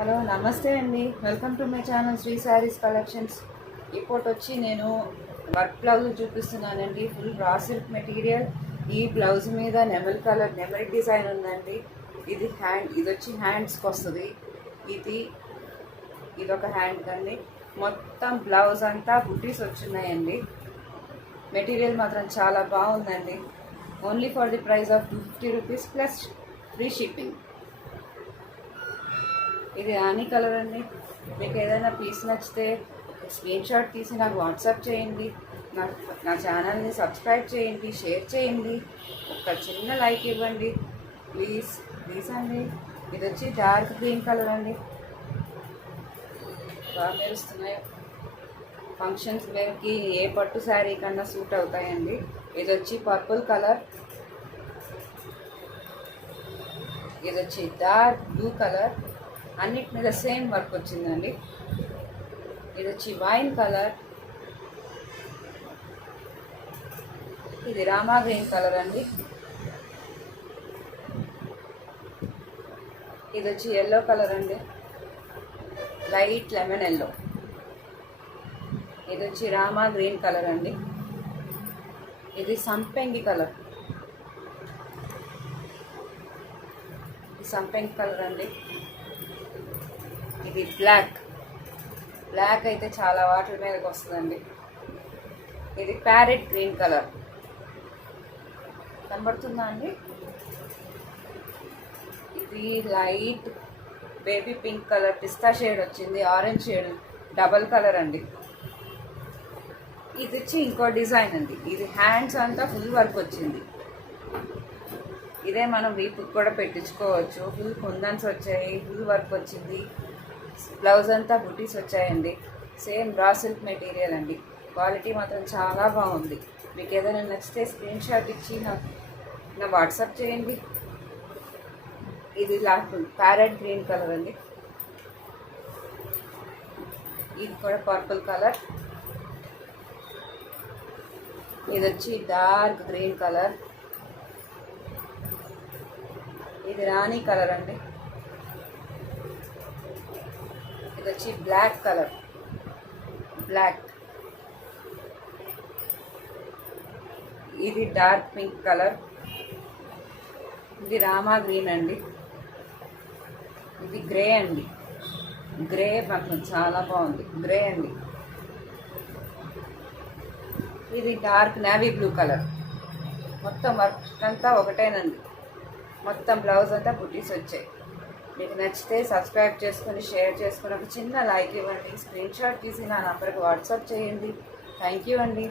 Hello నమస్తే అండి, welcome to my channel Sri sarees collections. ఇప్పుడు వచ్చి నేను వర్క్ బ్లౌజ్ చూపిస్తున్నానండి. Full raw silk material. ఈ బ్లౌజ్ మీద నెమల్ డిజైన్ ఉందండి. ఇది వచ్చి హ్యాండ్స్కి వస్తుంది. ఇదొక హ్యాండ్ కండి. మొత్తం బ్లౌజ్ అంతా బుటీస్ వచ్చినాయండి. మెటీరియల్ మాత్రం చాలా బాగుందండి. Only for the price of 250 rupees plus free shipping. ఇది రాణి కలర్ అండి. మీకు ఏదైనా పీస్ నచ్చితే స్క్రీన్ షాట్ తీసి నాకు వాట్సాప్ చేయండి. నా ఛానల్ని సబ్స్క్రైబ్ చేయండి, షేర్ చేయండి, ఒక చిన్న లైక్ ఇవ్వండి ప్లీజ్ అండి. ఇది వచ్చి డార్క్ గ్రీన్ కలర్ అండి. బాగా మెరుస్తున్నాయి. ఫంక్షన్స్ వేర్కి ఏ పట్టు శారీ కన్నా సూట్ అవుతాయండి. ఇది వచ్చి పర్పుల్ కలర్. ఇది వచ్చి డార్క్ బ్లూ కలర్. అన్నిటి మీద సేమ్ వర్క్ వచ్చిందండి. ఇది వచ్చి వైన్ కలర్. ఇది రామా గ్రీన్ కలర్ అండి. ఇది వచ్చి ఎల్లో కలర్ అండి, లైట్ లెమన్ ఎల్లో. ఇది వచ్చి రామా గ్రీన్ కలర్ అండి. ఇది సంపెంగి కలర్. సంపెంగి కలర్ అండి. ఇది బ్లాక్ అయితే చాలా వాటర్ మీదకి వస్తుందండి. ఇది ప్యారెట్ గ్రీన్ కలర్ కనబడుతుందా అండి. ఇది లైట్ బేబీ పింక్ కలర్, పిస్తా షేడ్ వచ్చింది, ఆరెంజ్ షేడ్, డబల్ కలర్ అండి. ఇది వచ్చి ఇంకో డిజైన్ అండి. ఇది హ్యాండ్స్ అంతా ఫుల్ వర్క్ వచ్చింది. ఇదే మనం వీపుకి కూడా పెట్టించుకోవచ్చు. ఫుల్ కుందన్స్ వచ్చాయి, ఫుల్ వర్క్ వచ్చింది. బ్లౌజ్ అంతా బుటీస్ వచ్చాయండి. సేమ్ రా సిల్క్ మెటీరియల్ అండి. క్వాలిటీ మాత్రం చాలా బాగుంది. మీకు ఏదైనా నచ్చితే స్క్రీన్ షాట్ ఇచ్చి నా వాట్సాప్ చేయండి. ఇది ప్యారెట్ గ్రీన్ కలర్ అండి. ఇది కూడా పర్పుల్ కలర్. ఇది వచ్చి డార్క్ గ్రీన్ కలర్. ఇది రాణి కలర్ అండి. ఇది వచ్చి బ్లాక్ కలర్. ఇది డార్క్ పింక్ కలర్. ఇది రామా గ్రీన్ అండి. ఇది గ్రే అండి. గ్రే మాత్రం చాలా బాగుంది, గ్రే అండి. ఇది డార్క్ నేవీ బ్లూ కలర్. మొత్తం వర్క్ అంతా ఒకటేనండి. మొత్తం బ్లౌజ్ అంతా బుటీస్ వచ్చాయి. మీకు నచ్చితే సబ్స్క్రైబ్ చేసుకొని షేర్ చేసుకొని ఒక చిన్న లైక్ ఇవ్వండి. స్క్రీన్ షాట్ తీసి నా నంబర్కి వాట్సాప్ చేయండి. థ్యాంక్ యూ అండి.